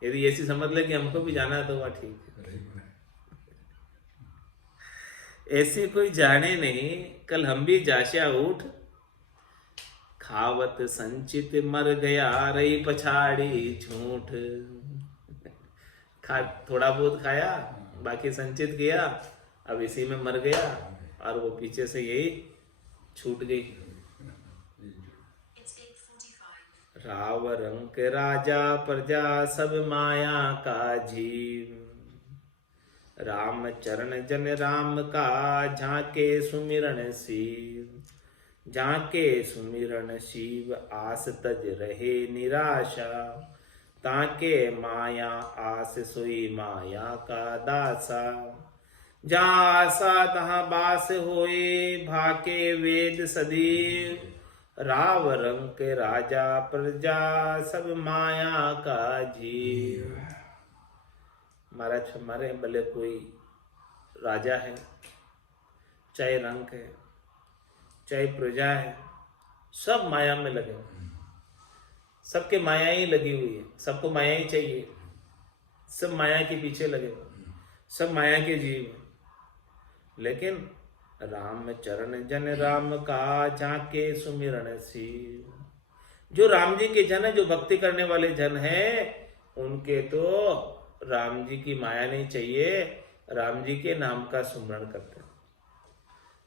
यदि ऐसी समझ ले कि हमको भी जाना है तो वह ठीक है। ऐसी कोई जाने नहीं, कल हम भी जाशा उठ। खावत संचित मर गया रही पछाड़ी झूठ। खा थोड़ा बहुत खाया, बाकी संचित किया, अब इसी में मर गया और वो पीछे से यही छूट गई। राव रंक राजा प्रजा सब माया का जीव। राम चरण जन राम का झांके सुमिरन शिव। झांके सुमिरन शिव आस तज रहे निराशा। ताके माया आस सोई माया का दासा। जहाँ आशा तहाँ बास होए भाके वेद सदीव। राव रंक राजा प्रजा सब माया का जीव। महाराज हमारे भले कोई राजा है, चाहे रंक है, चाहे प्रजा है, सब माया में लगे, सबके माया ही लगी हुई है, सबको माया ही चाहिए, सब माया के पीछे लगे, सब माया के जीव हैं। लेकिन राम चरण जन राम का झांके सुमिरन शिव। जो राम जी के जन है, जो भक्ति करने वाले जन हैं, उनके तो राम जी की माया नहीं चाहिए, राम जी के नाम का सुमरण करते हैं।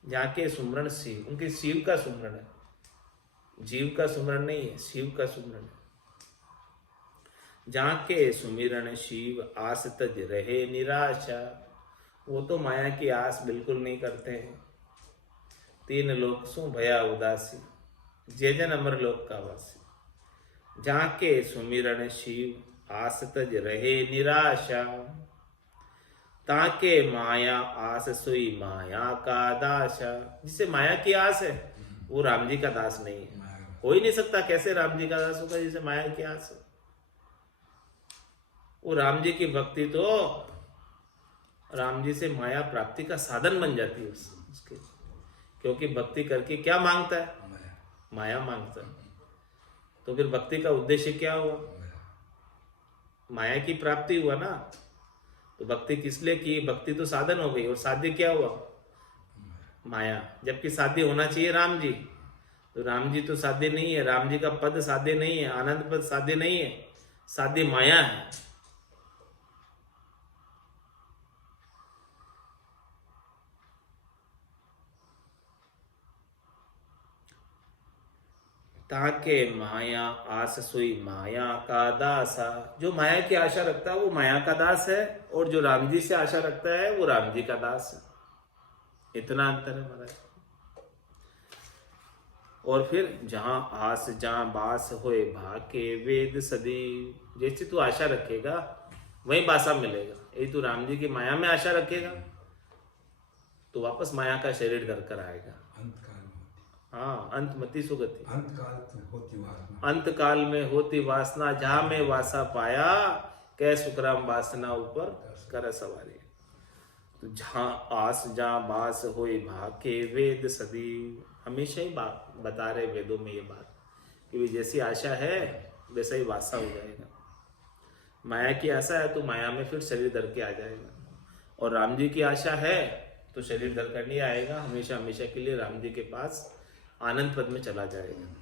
झांके सुमरण शिव, उनके शिव का सुमरण है, जीव का सुमरण नहीं है, शिव का सुमरण है। झांके सुमिरन शिव आस तज रहे निराशा। वो तो माया की आस बिल्कुल नहीं करते हैं। तीन लोक सु भया उदासी, जे जन अमर लोक का वासी। झांके सुमिरन शिव आस तज रहे निराशा। ताके माया आस सोई माया का दासा। जिसे माया की आस है वो राम जी का दास नहीं है, हो ही नहीं सकता। कैसे राम जी का दास होगा जिसे माया की आस है? वो राम जी की भक्ति तो राम जी से माया प्राप्ति का साधन बन जाती है उसके। क्योंकि भक्ति करके क्या मांगता है? माया मांगता है। तो फिर भक्ति का उद्देश्य क्या हुआ? माया की प्राप्ति हुआ ना। तो भक्ति किस लिए की? भक्ति तो साधन हो गई, और साध्य क्या हुआ? माया। जबकि साध्य होना चाहिए राम जी, तो राम जी तो साध्य नहीं है। राम जी का पद साध्य नहीं है, आनंद पद साध्य नहीं है, साध्य माया है। ताके माया आस सोई माया का दासा। जो माया की आशा रखता है वो माया का दास है, और जो राम जी से आशा रखता है वो राम जी का दास है। इतना अंतर है महाराज। और फिर जहां आस जहां बास होए भाके वेद सदी। जैसे तू आशा रखेगा वहीं बासा मिलेगा। यही तू राम जी की माया में आशा रखेगा तो वापस माया का शरीर धर कर आएगा। हाँ, अंत मति सुगति। अंत काल में होती वासना, जहां में वासा पाया, कै सुखराम वासना ऊपर कर सवारी। तो जहां आस जहां बास होए भाके वेद सदी। हमेशा ही बता रहे वेदों में ये बात कि जैसी आशा है वैसा ही वासा हो जाएगा। माया की आशा है तो माया में फिर शरीर धर के आ जाएगा, और राम जी की आशा है तो शरीर धर कर नहीं आएगा। हमेशा हमेशा के लिए राम जी के पास आनंद पद में चला जाएगा।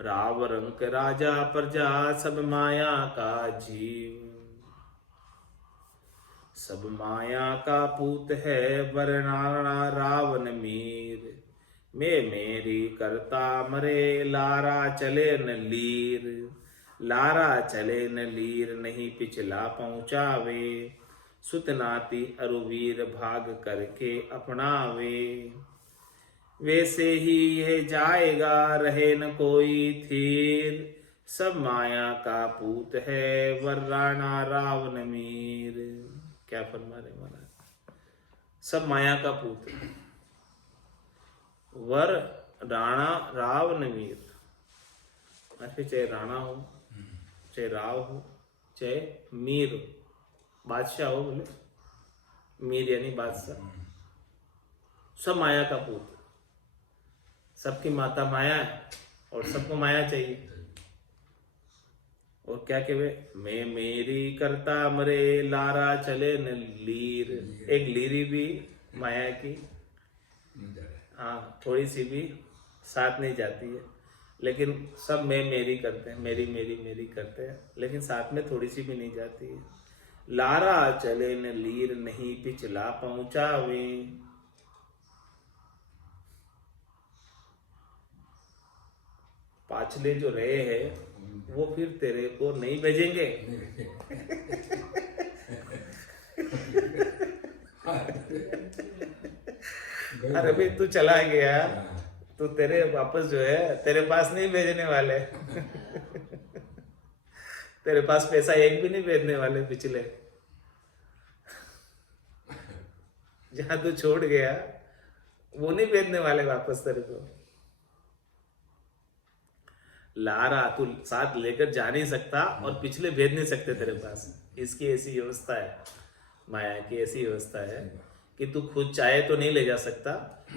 राव रंक राजा प्रजा सब माया का जीव। सब माया का पूत है वरनाना रावण मीर। मैं मेरी करता मरे लारा चले न लीर। लारा चले न लीर नहीं पिछला पहुंचावे। सुतनाती अरुवीर भाग करके अपनावे। वैसे ही यह जाएगा रहे न कोई थीर। सब माया का पूत है वर्राना रावण मीर। क्या फरमा रहे महाराज? सब माया का पूत है, वर राणा रावण मीर। अच्छा, चाहे राणा हो, चाहे राव हो, चाहे मीर हो, बादशाह हो, बोले मीर यानी बादशाह। सब माया का पूत। सबकी माता माया है और सबको माया चाहिए। और क्या कहवे? मैं मेरी करता मरे लारा चले न लीर। एक लीरी भी माया की, हाँ, थोड़ी सी भी साथ नहीं जाती है। लेकिन सब मैं मेरी करते हैं, मेरी मेरी मेरी करते हैं, लेकिन साथ में थोड़ी सी भी नहीं जाती है। लारा चले न लीर नहीं पिछला पहुंचावे। पाछले जो रहे हैं वो फिर तेरे को नहीं भेजेंगे। अरे भाई तू चला गया तो तेरे वापस जो है तेरे पास नहीं भेजने वाले। तेरे पास पैसा एक भी नहीं भेजने वाले पिछले। जहां तू छोड़ गया वो नहीं भेजने वाले वापस तेरे को। लारा तू साथ लेकर जा नहीं सकता और पिछले भेज नहीं सकते तेरे पास। इसकी ऐसी व्यवस्था है, माया की ऐसी व्यवस्था है कि तू खुद चाहे तो नहीं ले जा सकता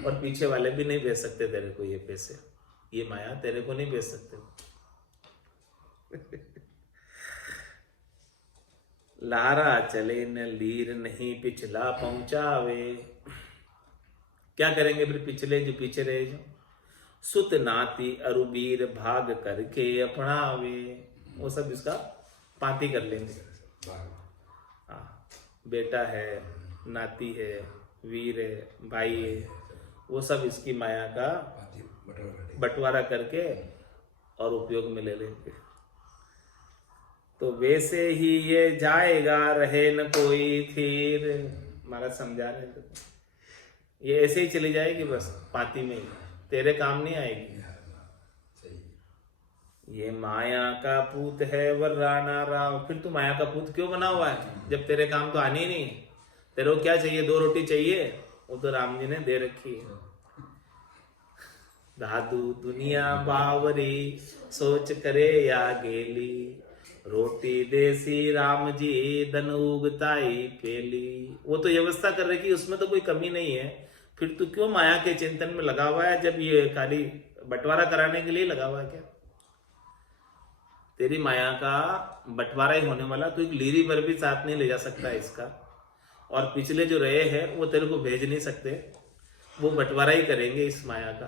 और पीछे वाले भी नहीं भेज सकते तेरे को ये पैसे। ये माया तेरे को नहीं भेज सकते। लारा चले न लीर नहीं पिछला पहुंचावे। क्या करेंगे फिर पिछले जो पीछे रहे जो? सुत नाती अरुबीर भाग करके अपनावे। वो सब इसका पाती कर लेंगे। हाँ, बेटा है, नाती है, वीर है, भाई है, वो सब इसकी माया का बंटवारा करके और उपयोग में ले लेंगे। तो वैसे ही ये जाएगा रहे न कोई थीर। महाराज समझा रहे थे, ये ऐसे ही चली जाएगी बस पाती में ही, तेरे काम नहीं आएगी। ये माया का पूत है वर्राना राव। फिर तू माया का पूत क्यों बना हुआ है जब तेरे काम तो आनी ही नहीं। तेरे को क्या चाहिए? 2 रोटी चाहिए, वो तो राम जी ने दे रखी है। दादू दुनिया बावरी सोच करे या गेली। रोटी देसी राम जी धन उगताई पेली। वो तो व्यवस्था कर रही, उसमें तो कोई कमी नहीं है। फिर तू क्यों माया के चिंतन में लगा हुआ है जब ये खाली बंटवारा कराने के लिए लगा हुआ है? क्या तेरी माया का बंटवारा ही होने वाला, तू एक लीरी भर भी साथ नहीं ले जा सकता इसका। और पिछले जो रहे हैं वो तेरे को भेज नहीं सकते, वो बंटवारा ही करेंगे इस माया का।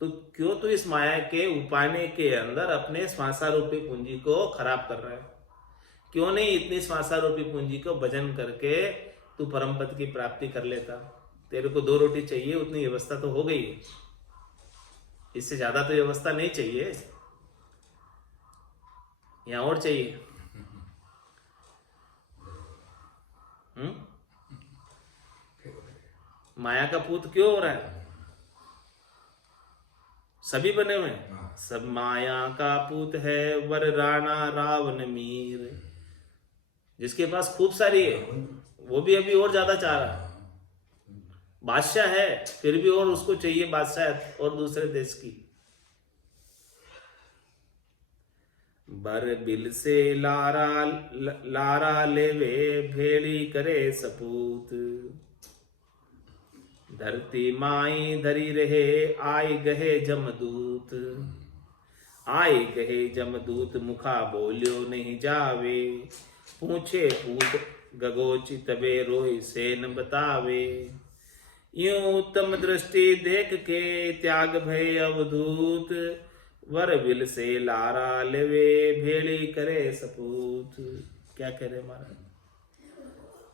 तो क्यों तू इस माया के उपाने के अंदर अपने श्वासा रूपी पूंजी को खराब कर रहा है? क्यों नहीं इतनी श्वासा रूपी पूंजी को भजन करके तू परम पद की प्राप्ति कर लेता? तेरे को 2 रोटी चाहिए, उतनी व्यवस्था तो हो गई है, इससे ज्यादा तो व्यवस्था नहीं चाहिए, या और चाहिए? माया का पूत क्यों हो रहा है? सभी बने हुए हैं, सब माया का पूत है वर राणा रावण मीर। जिसके पास खूब सारी है वो भी अभी और ज्यादा चाह रहा है। बादशाह है फिर भी और उसको चाहिए बादशाह और दूसरे देश की। बर बिल से लारा लेवे भेड़ी करे सपूत। धरती माई धरी रहे आय गहे जमदूत। आय गहे जमदूत मुखा बोलियो नहीं जावे। पूछे पूत गगोची तबे रोई सेन बतावे। यूं उत्तम दृष्टि देख के त्याग भय अवधूत। वर बिल से लारा लेवे भेड़ी करे सपूत। क्या कह रहे महाराज?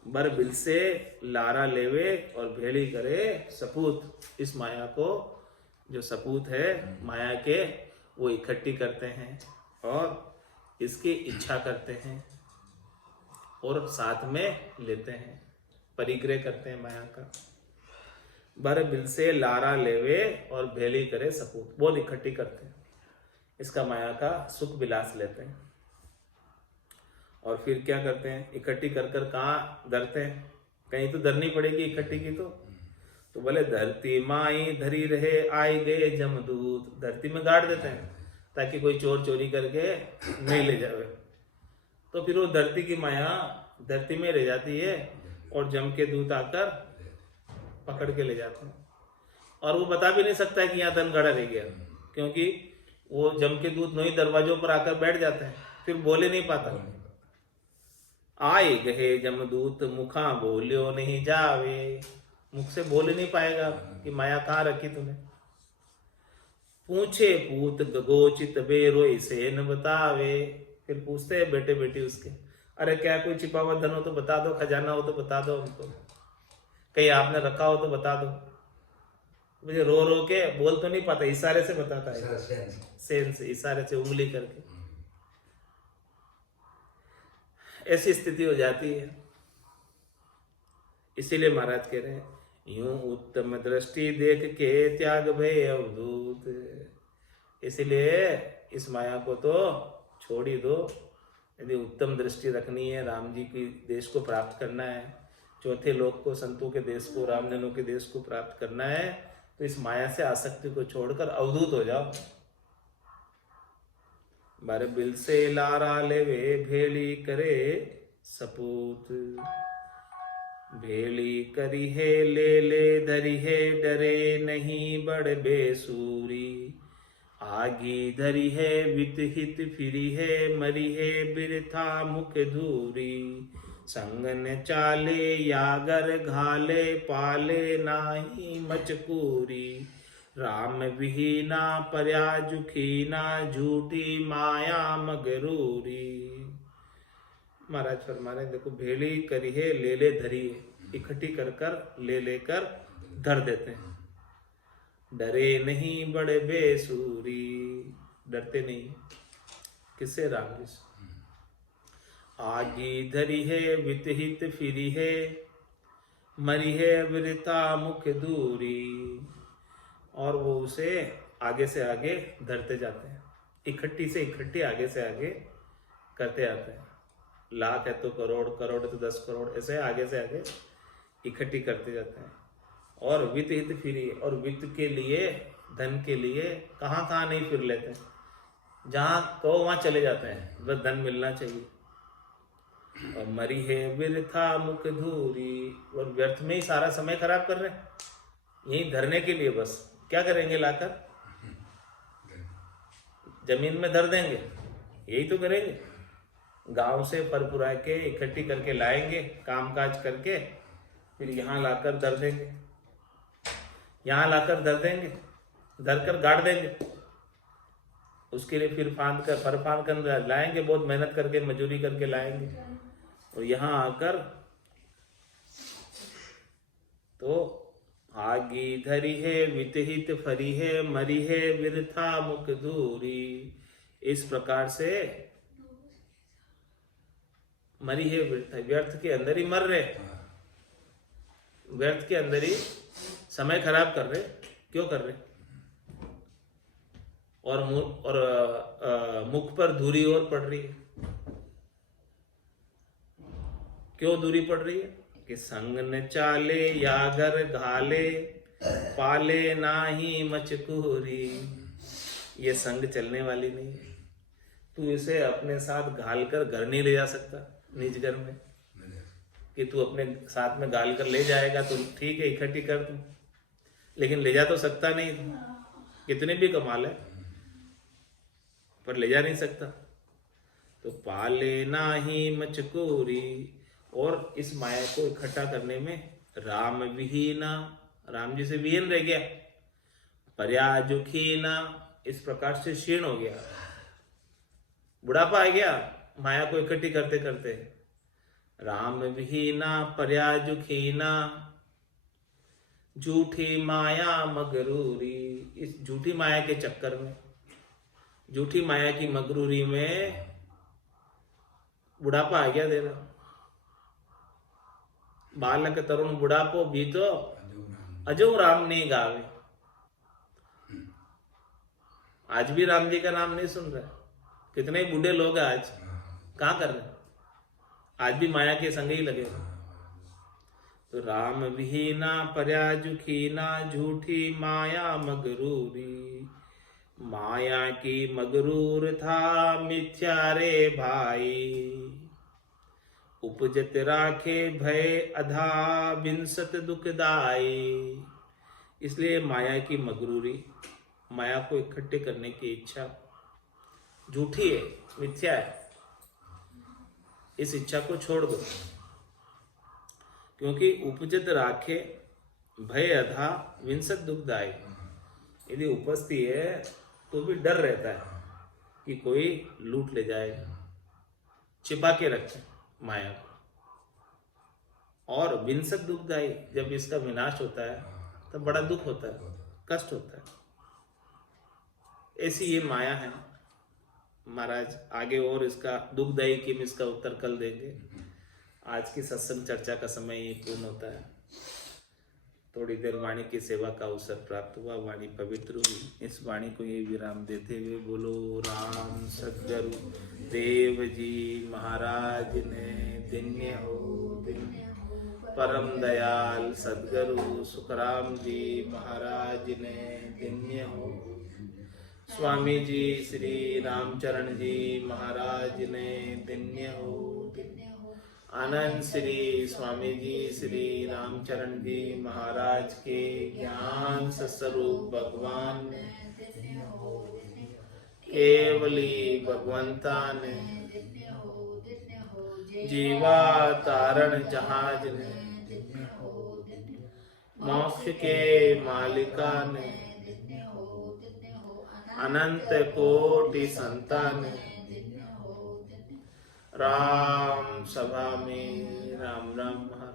बर बिल से लारा लेवे और भेड़ी करे सपूत। इस माया को जो सपूत है माया के, वो इकट्ठी करते हैं और इसकी इच्छा करते हैं और साथ में लेते हैं, परिग्रह करते हैं माया का। बर बिल से लारा लेवे और भेड़ी करे सपूत, बहुत इकट्ठी करते हैं, इसका माया का सुख विलास लेते हैं। और फिर क्या करते हैं? इकट्ठी कर कर कहाँ धरते हैं? कहीं तो धरनी पड़ेगी इकट्ठी की तो बोले धरती माई धरी रहे आए गए जमदूत। धरती में गाड़ देते हैं ताकि कोई चोर चोरी करके नहीं ले जावे। तो फिर वो धरती की माया धरती में रह जाती है और जम के दूत आकर पकड़ के ले जाते हैं। और वो बता भी नहीं सकता है कि यहाँ धन गाड़ा रह गया, क्योंकि वो जम के दूत नई दरवाजों पर आकर बैठ जाते हैं, फिर बोले नहीं पाता। आए गहे जमदूत मुखा बोलियो नहीं जावे। मुख से बोल नहीं पाएगा कि माया कहाँ रखी तूने। पूछे पूत गगोचित बेरोई से न बतावे। फिर पूछते हैं बेटे बेटी उसके, अरे क्या कोई छिपा हुआ धन हो तो बता दो, खजाना हो तो बता दो हमको, कहीं आपने रखा हो तो बता दो। मुझे रो रो के बोल तो नहीं पाता, इशारे से बताता है, सारा सेंस सेंस इशारे से उंगली करके। ऐसी स्थिति हो जाती है। इसीलिए महाराज कह रहे हैं, यूं उत्तम दृष्टि देख के त्याग भय अवधूत। इसलिए इस माया को तो छोड़ ही दो। यदि उत्तम दृष्टि रखनी है, राम जी की देश को प्राप्त करना है, चौथे लोक को, संतों के देश को, रामजनों के देश को प्राप्त करना है, तो इस माया से आसक्ति को छोड़कर अवधूत हो जाओ। बारे बिल से लारा लेवे भेली करे सपूत। भेली करी है ले ले धरी है डरे नहीं बड़ बेसूरी। आगी धरी है वित हित फिरी है मरी है बिरथा मुख धूरी। संग न चाले यागर घाले पाले नाही मचकूरी। राम विहीना पर्या जुखीना झूठी माया मगरूरी। महाराज फरमा रहे देखो, भेली करी है ले ले धरी है, इकट्ठी कर कर ले लेकर धर देते हैं। डरे नहीं बड़े बेसूरी, डरते नहीं किससे? राम जी से। आगी धरी है वितहित फिरी है मरी है वृथा मुख दूरी। और वो उसे आगे से आगे धरते जाते हैं, इकट्ठी से इकट्ठी आगे से आगे करते आते हैं। लाख है तो करोड़, करोड़ है तो 10 करोड़, ऐसे आगे से आगे इकट्ठी करते जाते हैं। और वित्त हित फिरी, और वित्त के लिए, धन के लिए कहाँ कहाँ नहीं फिर लेते हैं, जहाँ कहो वहाँ चले जाते हैं, बस धन मिलना चाहिए। और मरी है वृथा मुख धूरी, और व्यर्थ में ही सारा समय खराब कर रहे हैं यही धरने के लिए। बस क्या करेंगे, लाकर जमीन में धर देंगे, यही तो करेंगे। गांव से फरफुरा के इकट्ठी करके लाएंगे, कामकाज करके, फिर यहाँ लाकर धर देंगे, यहाँ लाकर धर देंगे, धर कर गाड़ देंगे। उसके लिए फिर फांद कर लाएंगे, बहुत मेहनत करके मजूरी करके लाएंगे, और यहाँ आकर तो आगी धरी है वितहित फरी है मरी है वृथा मुख दूरी। इस प्रकार से मरी है वृथा, व्यर्थ के अंदर ही मर रहे, व्यर्थ के अंदर ही समय खराब कर रहे। क्यों कर रहे? और मुख पर धूरी और पड़ रही है। क्यों दूरी पड़ रही है? कि संग न चाले यागर घाले पाले नाही मचकूरी। ये संग चलने वाली नहीं है। तू इसे अपने साथ घाल कर घर नहीं ले जा सकता, निज घर में, कि तू अपने साथ में घाल कर ले जाएगा तो ठीक है, इकट्ठी कर तू, लेकिन ले जा तो सकता नहीं, कितने भी कमा ले, पर ले जा नहीं सकता। तो पाले नाही मचकूरी। और इस माया को इकट्ठा करने में राम विहीना, राम जी से विहीन रह गया, पर्याजुखीना, इस प्रकार से क्षीण हो गया, बुढ़ापा आ गया माया को इकट्ठी करते करते। राम विहीना पर्याजुखीना झूठी माया मगरूरी। इस झूठी माया के चक्कर में, झूठी माया की मगरूरी में बुढ़ापा आ गया देना। बालक तरुण बुढ़ापो भी तो अजो राम नहीं गावे। आज भी राम जी का नाम नहीं सुन रहे। कितने ही बूढ़े लोग हैं आज, कहाँ कर रहे? आज भी माया के संग ही लगे। तो राम विहीना पर्याजुखीना झूठी माया मगरूरी। माया की मगरूर था मिथ्या रे भाई। उपजत राखे भय अधा बिनसत दुखदाई। इसलिए माया की मगरूरी, माया को इकट्ठे करने की इच्छा झूठी है, मिथ्या है। इस इच्छा को छोड़ दो, क्योंकि उपजत राखे भय अधा विंसत दुखदाई। यदि उपस्थिति है तो भी डर रहता है कि कोई लूट ले जाएगा, छिपा के रखे माया को। और विंसक दुखदाई, जब इसका विनाश होता है तब बड़ा दुख होता है, कष्ट होता है। ऐसी ये माया है महाराज। आगे और इसका दुखदाई की इसका उत्तर कल देंगे। आज की सत्संग चर्चा का समय ये पूर्ण होता है। थोड़ी देर वाणी की सेवा का अवसर प्राप्त हुआ, वाणी पवित्र हुई। इस वाणी को ये विराम देते हुए बोलो राम सद्गुरु देव जी महाराज ने धन्य हो, परम दयाल सद्गुरु सुखराम जी महाराज ने धन्य हो, स्वामी जी श्री रामचरण जी महाराज ने धन्य हो, आनंद श्री स्वामी जी श्री रामचरण जी महाराज के ज्ञान स्वरूप भगवान ने, केवली भगवंता ने, जीवा तारण जहाज ने, मोक्ष के मालिका ने, अनंत कोटि संतान, राम सभा में राम राम महाराज।